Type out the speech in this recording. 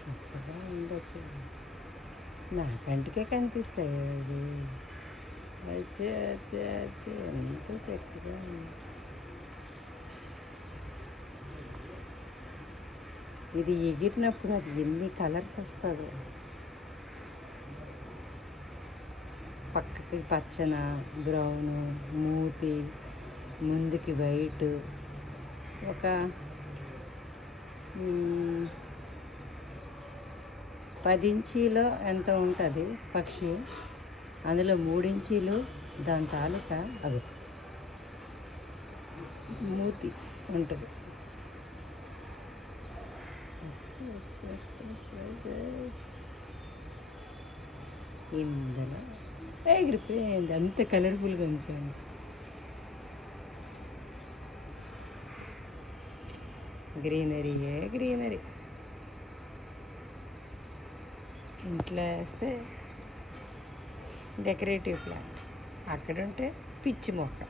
చక్కగా ఉందో చూడు. నా కంటికే కనిపిస్తాయి అది. వచ్చే వచ్చే వచ్చే ఎంత చక్కగా ఉంది. ఇది ఎగిరినప్పుడు అది ఎన్ని కలర్స్ వస్తుందో. పక్కకి పచ్చన, బ్రౌను, మూతి, ముందుకి వైట్, ఒక 10 ఇంచీలో ఎంత ఉంటుంది పక్షి, అందులో 3 ఇంచీలు దాని తాలూకా అది మూతి ఉంటుంది. ఇందులో ఎగిరిపోయింది, అంత కలర్ఫుల్గా ఉంచాను. గ్రీనరీయే గ్రీనరీ. ఇంట్లో వేస్తే డెకరేటివ్ ప్లాంట్, అక్కడ ఉంటే పిచ్చి మొక్క.